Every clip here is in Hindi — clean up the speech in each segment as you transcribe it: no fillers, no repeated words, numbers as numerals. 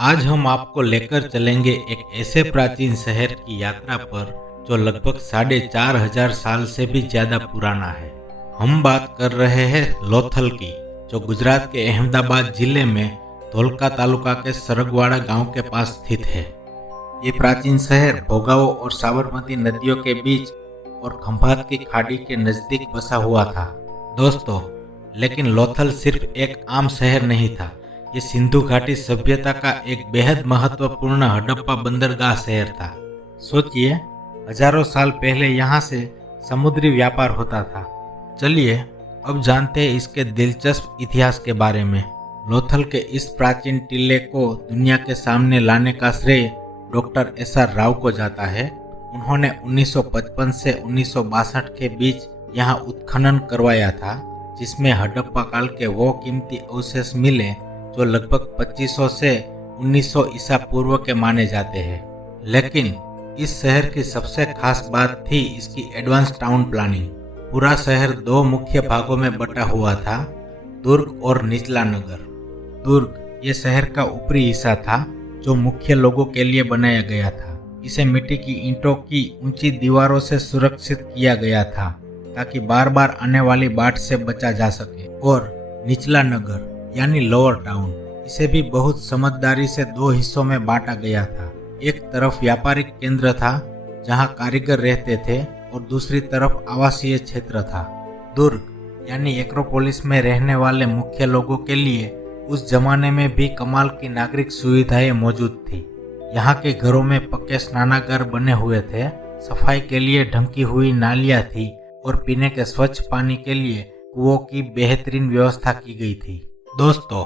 आज हम आपको लेकर चलेंगे एक ऐसे प्राचीन शहर की यात्रा पर जो लगभग 4,500 साल से भी ज्यादा पुराना है। हम बात कर रहे हैं लोथल की, जो गुजरात के अहमदाबाद जिले में धोलका तालुका के सरगवाड़ा गांव के पास स्थित है। ये प्राचीन शहर भोगावो और साबरमती नदियों के बीच और खंभात की खाड़ी के नजदीक बसा हुआ था। दोस्तों, लेकिन लोथल सिर्फ एक आम शहर नहीं था। ये सिंधु घाटी सभ्यता का एक बेहद महत्वपूर्ण हड़प्पा बंदरगाह शहर था। सोचिए, हजारों साल पहले यहाँ से समुद्री व्यापार होता था। चलिए अब जानते हैं इसके दिलचस्प इतिहास के बारे में। लोथल के इस प्राचीन टीले को दुनिया के सामने लाने का श्रेय डॉक्टर एस.आर. राव को जाता है। उन्होंने 1955 से 1962 के बीच यहाँ उत्खनन करवाया था, जिसमें हड़प्पा काल के वो कीमती अवशेष मिले जो लगभग 2500 से 1900 ईसा पूर्व के माने जाते हैं। लेकिन इस शहर की सबसे खास बात थी इसकी एडवांस टाउन प्लानिंग। पूरा शहर दो मुख्य भागों में बटा हुआ था, दुर्ग और निचला नगर। दुर्ग ये शहर का ऊपरी हिस्सा था जो मुख्य लोगों के लिए बनाया गया था। इसे मिट्टी की ईंटों की ऊंची दीवारों से सुरक्षित किया गया था ताकि बार बार आने वाली बाढ़ से बचा जा सके। और निचला नगर यानी लोअर टाउन, इसे भी बहुत समझदारी से दो हिस्सों में बांटा गया था। एक तरफ व्यापारिक केंद्र था जहां कारीगर रहते थे और दूसरी तरफ आवासीय क्षेत्र था। दुर्ग यानी एक्रोपोलिस में रहने वाले मुख्य लोगों के लिए उस जमाने में भी कमाल की नागरिक सुविधाएं मौजूद थी। यहाँ के घरों में पक्के स्नानागार बने हुए थे, सफाई के लिए ढंकी हुई नालियां थी और पीने के स्वच्छ पानी के लिए कुओं की बेहतरीन व्यवस्था की गई थी। दोस्तों,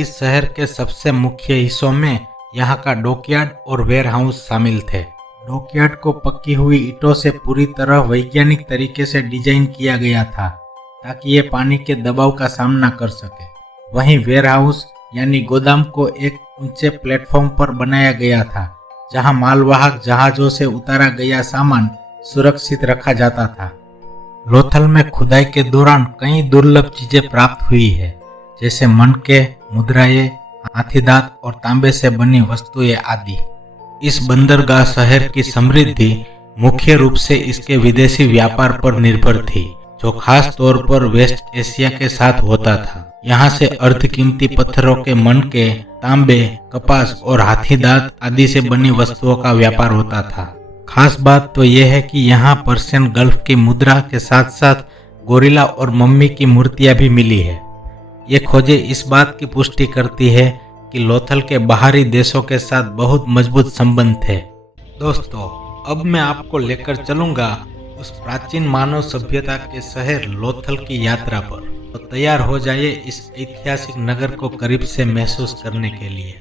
इस शहर के सबसे मुख्य हिस्सों में यहाँ का डॉकयार्ड और वेयरहाउस शामिल थे। डॉकयार्ड को पक्की हुई ईंटों से पूरी तरह वैज्ञानिक तरीके से डिजाइन किया गया था ताकि ये पानी के दबाव का सामना कर सके। वहीं वेयरहाउस यानी गोदाम को एक ऊंचे प्लेटफॉर्म पर बनाया गया था जहां मालवाहक जहाजों से उतारा गया सामान सुरक्षित रखा जाता था। लोथल में खुदाई के दौरान कई दुर्लभ चीजें प्राप्त हुई है, जैसे मनके, मुद्राएं, हाथीदांत और तांबे से बनी वस्तुएं आदि। इस बंदरगाह शहर की समृद्धि मुख्य रूप से इसके विदेशी व्यापार पर निर्भर थी, जो खास तौर पर वेस्ट एशिया के साथ होता था। यहाँ से अर्धकीमती पत्थरों के मनके, तांबे, कपास और हाथीदांत आदि से बनी वस्तुओं का व्यापार होता था। खास बात तो यह है कि यहाँ पर्शियन गल्फ की मुद्रा के साथ साथ गोरिल्ला और मम्मी की मूर्तियां भी मिली है। ये खोजें इस बात की पुष्टि करती है कि लोथल के बाहरी देशों के साथ बहुत मजबूत संबंध थे। दोस्तों, अब मैं आपको लेकर चलूंगा उस प्राचीन मानव सभ्यता के शहर लोथल की यात्रा पर। तो तैयार हो जाइए इस ऐतिहासिक नगर को करीब से महसूस करने के लिए।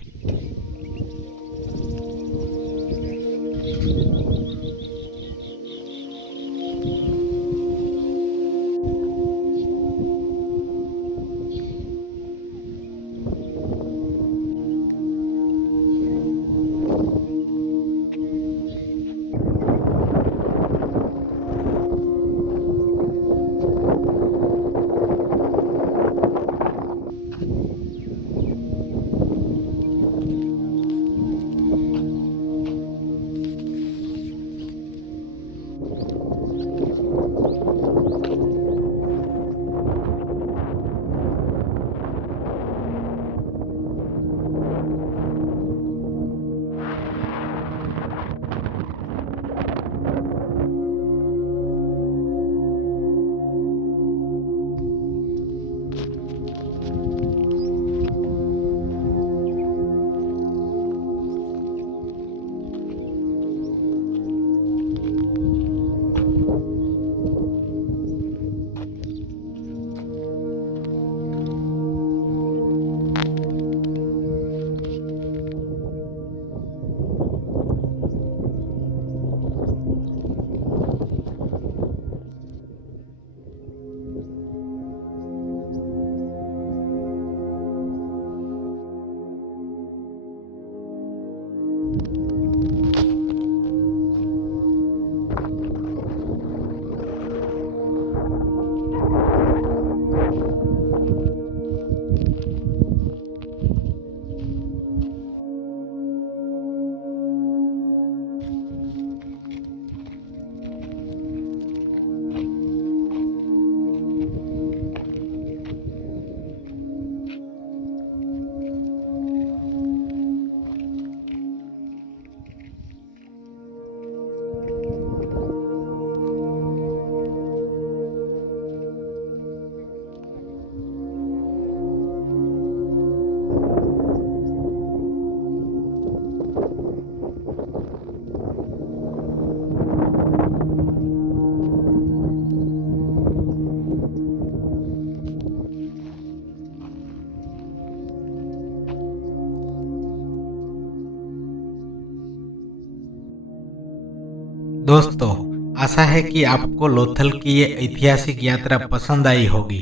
दोस्तों, आशा है कि आपको लोथल की ये ऐतिहासिक यात्रा पसंद आई होगी।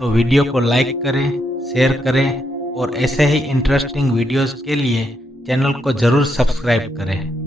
तो वीडियो को लाइक करें, शेयर करें और ऐसे ही इंटरेस्टिंग वीडियोस के लिए चैनल को जरूर सब्सक्राइब करें।